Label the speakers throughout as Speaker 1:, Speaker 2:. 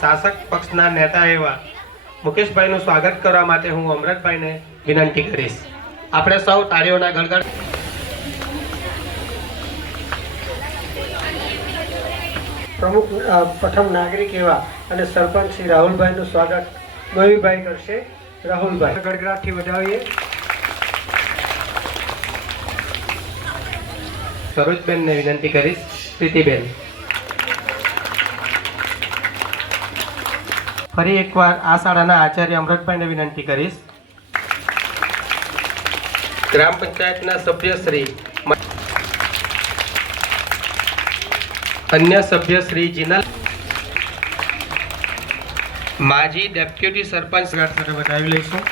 Speaker 1: શાસક પક્ષના નેતા એવા મુકેશભાઈનું સ્વાગત કરવા માટે હું અમરતભાઈને વિનંતી કરીશ. આપણે સૌ તાળીઓના ગળગળ
Speaker 2: પ્રમુખ પ્રથમ નાગરિક એવા અને સરપંચ શ્રી રાહુલભાઈનું સ્વાગત ગોવિભાઈ કરશે. રાહુલભાઈ. ગડગડાટથી વધાવીએ.
Speaker 1: સરોજબેનને વિનંતી કરીશ પ્રીતિબેન. ફરી એકવાર આ શાળાના આચાર્ય અમૃતભાઈને વિનંતી કરીશ. ગ્રામ પંચાયતના સભ્ય શ્રી અન્ય સભ્ય શ્રી જીનલ માજી ડેપ્યુટી સરપંચ સાથે વધાવી લઈશું.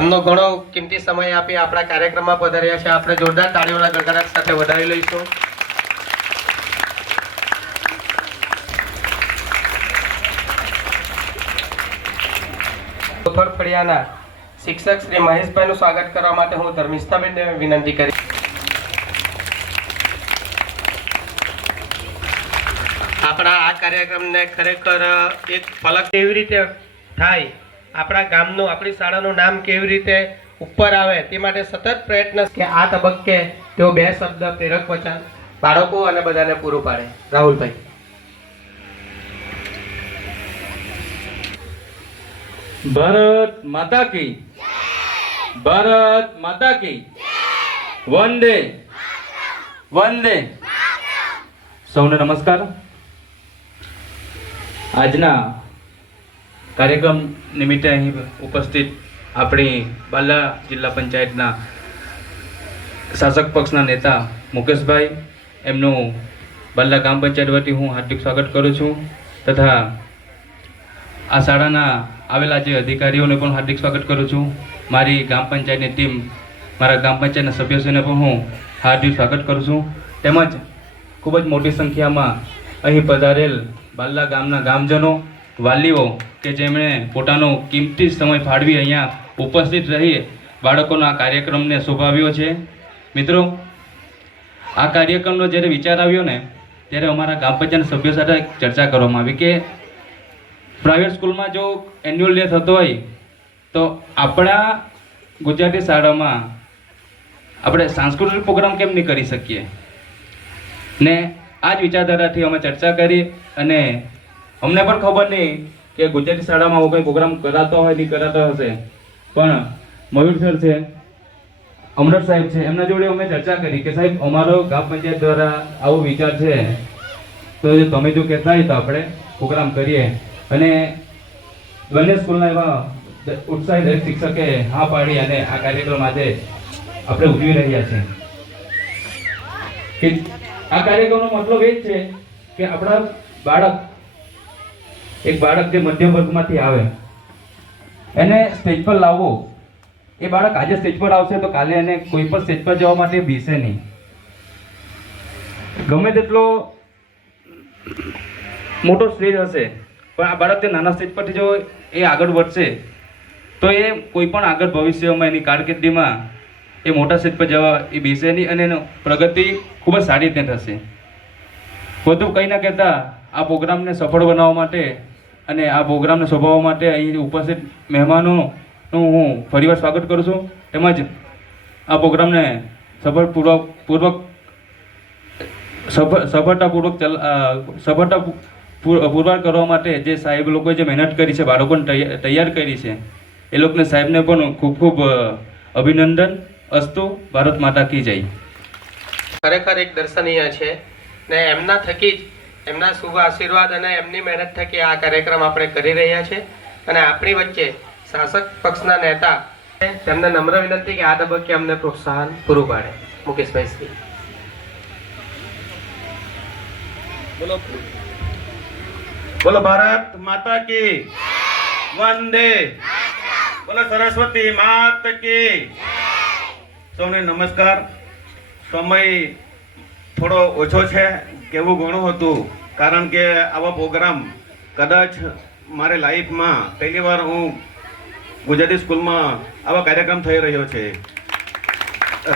Speaker 1: એમનો ઘણો કિંમતી સમય આપી આપણા કાર્યક્રમમાં પધાર્યા છે. આપણે જોરદાર તાળીઓના ગડગડાટ સાથે વધાવી લઈશું. કોથળ ફળિયાના શિક્ષક શ્રી મહેશભાઈનું સ્વાગત કરવા માટે હું ધર્મિષ્ઠાબેનને વિનંતી કરી આપણા આ કાર્યક્રમને ખરેખર એક ફલક કેવી રીતે થાય, આપણા ગામનું, આપણી શાળાનું નામ કેવી રીતે ઉપર આવે, તે માટે સતત પ્રયત્ન કે આ તબક્કે તેઓ બે શબ્દ પ્રેરક વચન બાળકો અને બધાને પૂરું પાડે. રાહુલભાઈ.
Speaker 3: ભારત માતા કી. ભારત માતા કી. વંદે. વંદે. સૌને નમસ્કાર. આજના કાર્યક્રમ નિમિત્તે અહીં ઉપસ્થિત આપણી બાલા જિલ્લા પંચાયતના શાસક પક્ષના નેતા મુકેશભાઈ. એમનું બાલા ગામ પંચાયત વતી હું હાર્દિક સ્વાગત કરું છું. તથા આ શાળાના આવેલા જે અધિકારીઓને પણ હાર્દિક સ્વાગત કરું છું. મારી ગામ પંચાયતની ટીમ, મારા ગામ પંચાયતના સભ્યશ્રીને પણ હું હાર્દિક સ્વાગત કરું છું. તેમજ ખૂબ જ મોટી સંખ્યામાં અહીં પધારેલ બાલ્લા ગામના ગામજનો, વાલીઓ કે જેમણે પોતાનો કિંમતી સમય ફાળવી અહીંયા ઉપસ્થિત રહી બાળકોના કાર્યક્રમને શોભાવ્યો છે. મિત્રો, આ કાર્યક્રમનો જ્યારે વિચાર આવ્યો ને, ત્યારે અમારા ગામ પંચાયત સભ્યો સાથે ચર્ચા કરવામાં આવી કે પ્રાઇવેટ સ્કૂલમાં જો એન્યુઅલ ડે થતો હોય, તો આપણા ગુજરાતી શાળામાં આપણે સાંસ્કૃતિક પ્રોગ્રામ કેમ નહીં કરી શકીએ? ને આ જ વિચારધારાથી અમે ચર્ચા કરી અને અમને પણ ખબર નહીં કે ગુજરાતી શાળામાં આવો કંઈ પ્રોગ્રામ કરાતો હોય, નહીં કરાતો હશે. પણ મયુર સર છે, અમરત સાહેબ છે, એમના જોડે અમે ચર્ચા કરી કે સાહેબ, અમારો ગામ પંચાયત દ્વારા આવો વિચાર છે. તો તમે જો કહેતા હોય તો આપણે પ્રોગ્રામ કરીએ. અને બંને સ્કૂલના એવા ઉત્સાહી દરેક શિક્ષકે હા પાડી અને આ કાર્યક્રમ આજે આપણે ઉજવી રહ્યા છીએ કે આ કાર્યક્રમનો મતલબ એ જ છે કે આપણા બાળક, એક બાળક જે મધ્યમ વર્ગમાંથી આવે, એને સ્ટેજ પર લાવવો, એ બાળક આજે સ્ટેજ પર આવશે તો કાલે એને કોઈ પણ સ્ટેજ પર જવા માટે બેસે નહીં. ગમે તેટલો મોટો સ્ટેજ હશે પણ આ બાળક તે નાના સ્ટેજ પરથી જો એ આગળ વધશે, તો એ કોઈ પણ આગળ ભવિષ્યમાં એની કારકિર્દીમાં એ મોટા સ્ટેજ પર જવા એ બેસે નહીં અને એનો પ્રગતિ ખૂબ જ સારી રીતે થશે. વધુ કંઈ ના કહેતા આ પ્રોગ્રામને સફળ બનાવવા માટે અને આ પ્રોગ્રામને શોભાવવા માટે અહીં ઉપસ્થિત મહેમાનોનું હું ફરીવાર સ્વાગત કરું છું. તેમજ આ પ્રોગ્રામને સફળપૂર્વક, પૂર્વક, સફળ, સફળતાપૂર્વક સફળતા પુરવાર કરવા માટે જે સાહેબ લોકોએ જે મહેનત કરી છે બાળકોને તૈયાર કરી છે એ લોકોને સાહેબને પણ ખૂબ ખૂબ અભિનંદન અસ્તુ ભારત માતા કી જય.
Speaker 1: ખરેખર એક દર્શનીય છે ને એમના થકી જ એમના શુભ આશીર્વાદ અને એમની મહેનત થકી આ કાર્યક્રમ આપણે કરી રહ્યા છે અને આપણી વચ્ચે શાસક પક્ષના નેતા તેમને નમ્ર વિનંતી કે આ તબક્કે અમને પ્રોત્સાહન પૂરું પાડે. મુકેશભાઈ શ્રી.
Speaker 4: બોલો ભારત માતા કી. વંદે. બોલો સરસ્વતી માત કી. સૌને નમસ્કાર. સમય થોડો ઓછો છે, કેવું ઘણું હતું. કારણ કે આવા પ્રોગ્રામ કદાચ મારે લાઈફમાં પહેલી વાર હું ગુજરાતી સ્કૂલમાં આવા કાર્યક્રમ થઈ રહ્યો છે.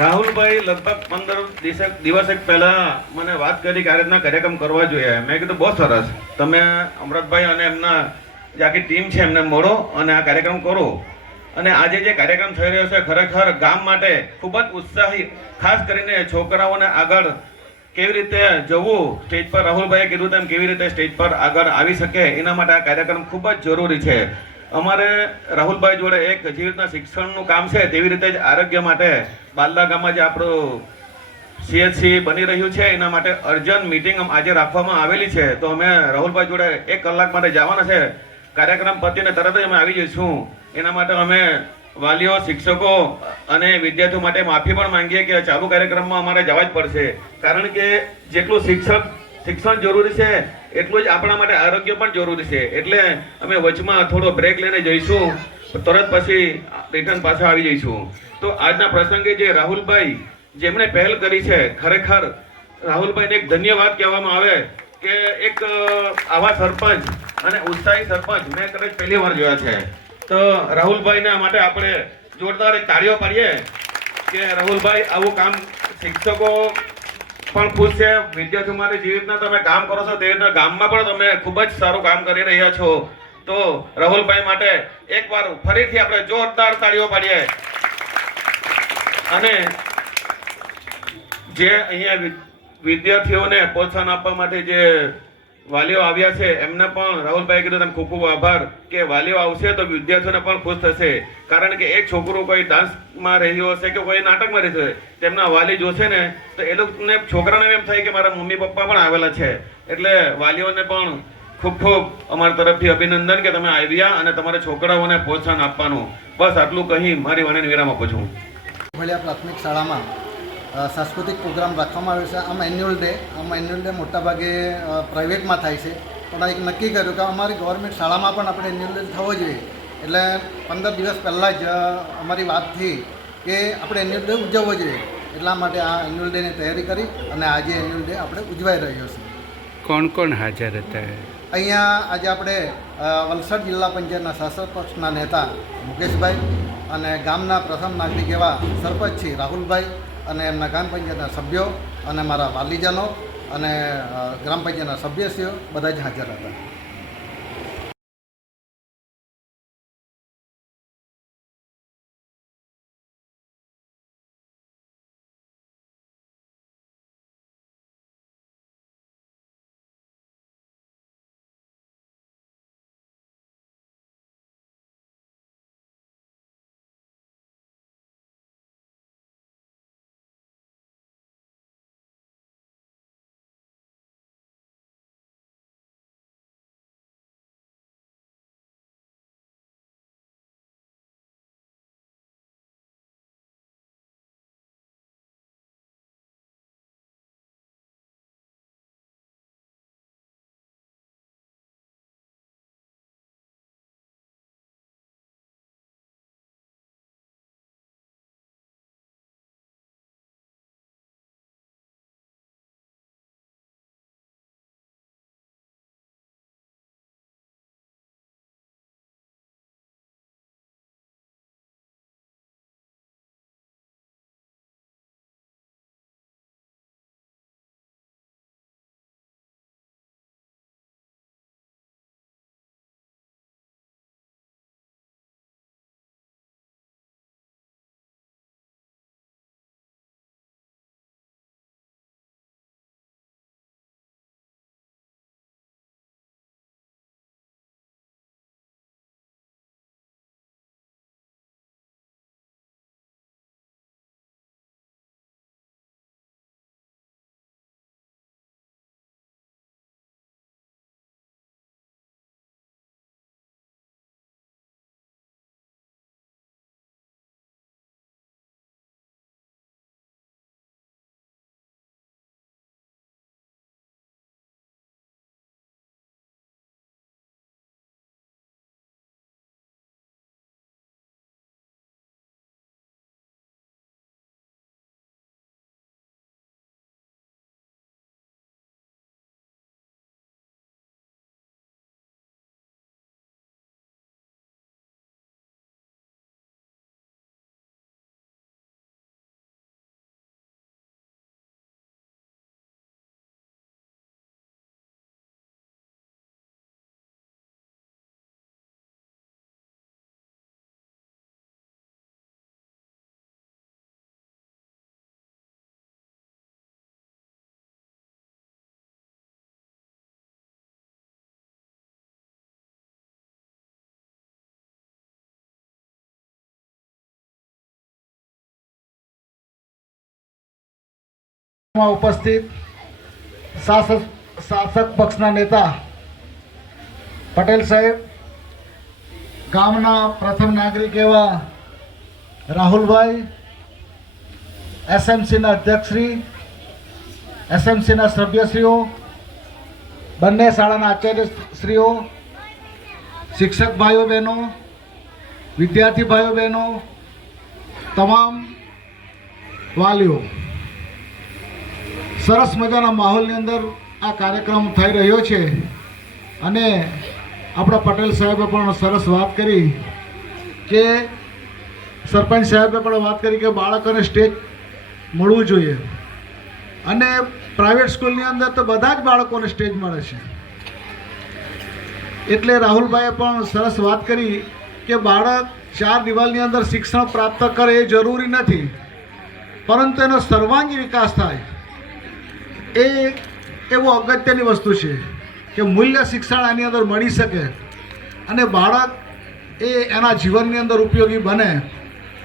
Speaker 4: રાહુલભાઈ લગભગ પંદર દિવસેક દિવસેક પહેલા મને વાત કરી કે આ રીતના કાર્યક્રમ કરવા જોઈએ. મેં કીધું, બહુ સરસ. તમે અમૃતભાઈ અને એમના જે આખી ટીમ છે, એમને મળો અને આ કાર્યક્રમ કરો. અને આજે જે કાર્યક્રમ થઈ રહ્યો છે, ખરેખર ગામ માટે ખૂબ જ ઉત્સાહી, ખાસ કરીને છોકરાઓને આગળ કેવી રીતે જવું, સ્ટેજ પર રાહુલભાઈએ કીધું તેમ કેવી રીતે સ્ટેજ પર આગળ આવી શકે, એના માટે આ કાર્યક્રમ ખૂબ જ જરૂરી છે. અમારે રાહુલભાઈ જોડે એક જે રીતના શિક્ષણનું કામ છે, તેવી રીતે જ આરોગ્ય માટે બાલદા ગામમાં જે આપણું સીએચસી બની રહ્યું છે, એના માટે અર્જન્ટ મિટિંગ આજે રાખવામાં આવેલી છે. તો અમે રાહુલભાઈ જોડે એક કલાક માટે જવાના છે. કાર્યક્રમ પતિને તરત જ અમે આવી જઈશું. એના માટે અમે વાલીઓ, શિક્ષકો અને વિદ્યાર્થીઓ માટે માફી પણ માંગીએ કે ચાલુ કાર્યક્રમમાં અમારે જવા જ પડશે. કારણ કે જેટલું શિક્ષક, શિક્ષણ જરૂરી છે એટલું જ આપણા માટે આરોગ્ય પણ જરૂરી છે. એટલે અમે વચમાં થોડો બ્રેક લઈને જઈશું, તરત પછી રિટર્ન પાછા આવી જઈશું. તો આજના પ્રસંગે જે રાહુલભાઈ જેમણે પહેલ કરી છે, ખરેખર રાહુલભાઈને એક ધન્યવાદ કહેવામાં આવે કે એક આવા સરપંચ અને ઉત્સાહી સરપંચ મેં કદાચ પહેલી વાર જોયા છે. તો રાહુલભાઈના માટે આપણે જોરદાર એક તાળીઓ પાડીએ કે રાહુલભાઈ, આવું કામ શિક્ષકો પણ ખુશ છે. વિદ્યાર્થીઓ માટે જે રીતના તમે કામ કરો છો, તે રીતના ગામમાં પણ તમે ખૂબ જ સારું કામ કરી રહ્યા છો. તો રાહુલભાઈ માટે એકવાર ફરીથી આપણે જોરદાર તાળીઓ પાડીએ. અને જે અહીંયા વિદ્યાર્થીઓને પ્રોત્સાહન આપવા માટે જે વાલીઓ આવ્યા છે, એમને પણ રાહુલભાઈ કીધું તમે ખૂબ ખૂબ આભાર કે વાલીઓ આવશે તો વિદ્યાર્થીઓને પણ ખુશ થશે. કારણ કે એક છોકરો કોઈ ડાન્સમાં રહ્યો હશે કે કોઈ નાટકમાં રહ્યો હશે, તેમના વાલી જોશે ને, તો એ લોકોને, છોકરાને એમ થાય કે મારા મમ્મી પપ્પા પણ આવેલા છે. એટલે વાલીઓને પણ ખૂબ ખૂબ અમારા તરફથી અભિનંદન કે તમે આવ્યા અને તમારા છોકરાઓને પ્રોત્સાહન આપવાનું. બસ આટલું કહી મારી વાણીને વિરામ આપું છું.
Speaker 5: પ્રાથમિક શાળામાં. સાંસ્કૃતિક પ્રોગ્રામ રાખવામાં આવ્યો છે. આમ એન્યુઅલ ડે આમ એન્યુઅલ ડે મોટાભાગે પ્રાઇવેટમાં થાય છે. પણ એક નક્કી કર્યું કે અમારી ગવર્મેન્ટ શાળામાં પણ આપણે એન્યુઅલ ડે થવો જોઈએ. એટલે પંદર દિવસ પહેલાં જ અમારી વાત થઈ કે આપણે એન્યુઅલ ડે ઉજવવો જોઈએ. એટલા માટે આ એન્યુઅલ ડેની તૈયારી કરી અને આજે એન્યુઅલ ડે આપણે ઉજવાઈ રહ્યો છે.
Speaker 6: કોણ કોણ હાજર હતા?
Speaker 5: અહીંયા આજે આપણે વલસાડ જિલ્લા પંચાયતના શાસક પક્ષના નેતા મુકેશભાઈ અને ગામના પ્રથમ નાગરિક એવા સરપંચ છે રાહુલભાઈ. અને એમના ગ્રામ પંચાયતના સભ્યો અને મારા વાલીજનો અને ગ્રામ પંચાયતના સભ્યશ્રીઓ બધા જ હાજર હતા.
Speaker 7: માં ઉપસ્થિત શાસક શાસક પક્ષના નેતા પટેલ સાહેબ, ગામના પ્રથમ નાગરિક એવા રાહુલભાઈ, એસએમસીના અધ્યક્ષશ્રી, એસએમસીના સભ્યશ્રીઓ, બંને શાળાના આચાર્યશ્રીઓ, શિક્ષક ભાઈઓ બહેનો, વિદ્યાર્થી ભાઈઓ બહેનો, તમામ વાલીઓ. સરસ મજાના માહોલની અંદર આ કાર્યક્રમ થઈ રહ્યો છે. અને આપણા પટેલ સાહેબે પણ સરસ વાત કરી કે સરપંચ સાહેબે પણ વાત કરી કે બાળકોને સ્ટેજ મળવું જોઈએ. અને પ્રાઇવેટ સ્કૂલની અંદર તો બધા જ બાળકોને સ્ટેજ મળે છે. એટલે રાહુલભાઈએ પણ સરસ વાત કરી કે બાળક ચાર દિવાલની અંદર શિક્ષણ પ્રાપ્ત કરે એ જરૂરી નથી. પરંતુ એનો સર્વાંગી વિકાસ થાય. એ એવું અગત્યની વસ્તુ છે કે મૂલ્ય શિક્ષણ આની અંદર મળી શકે અને બાળક એ એના જીવનની અંદર ઉપયોગી બને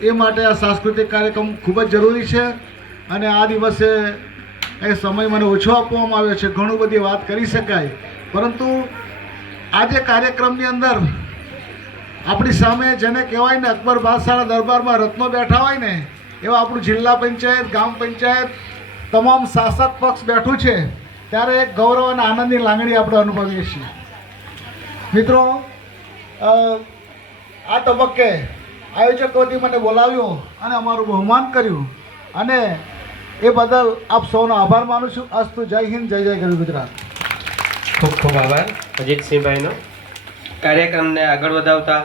Speaker 7: એ માટે આ સાંસ્કૃતિક કાર્યક્રમ ખૂબ જ જરૂરી છે અને આ દિવસે એ સમય મને ઓછો આપવામાં આવ્યો છે, ઘણું બધી વાત કરી શકાય. પરંતુ આજે કાર્યક્રમની અંદર આપણી સામે જેને કહેવાય ને અકબર બાદશાહના દરબારમાં રત્નો બેઠા હોય ને, એવા આપણું જિલ્લા પંચાયત, ગામ પંચાયત તમામ શાસક પક્ષ બેઠું છે ત્યારે એક ગૌરવ અને આનંદની લાગણી આપણે અનુભવીએ છીએ. મિત્રો આ તબક્કે આયોજકોથી મને બોલાવ્યો અને અમારું બહુમાન કર્યું. અને એ બદલ આપ સૌનો આભાર માનું છું. અસ્તુ જય હિન્દ જય જય ગરવી ગુજરાત.
Speaker 1: ખૂબ ખૂબ આભાર. અજીતસિંહભાઈનો. કાર્યક્રમને આગળ વધાવતા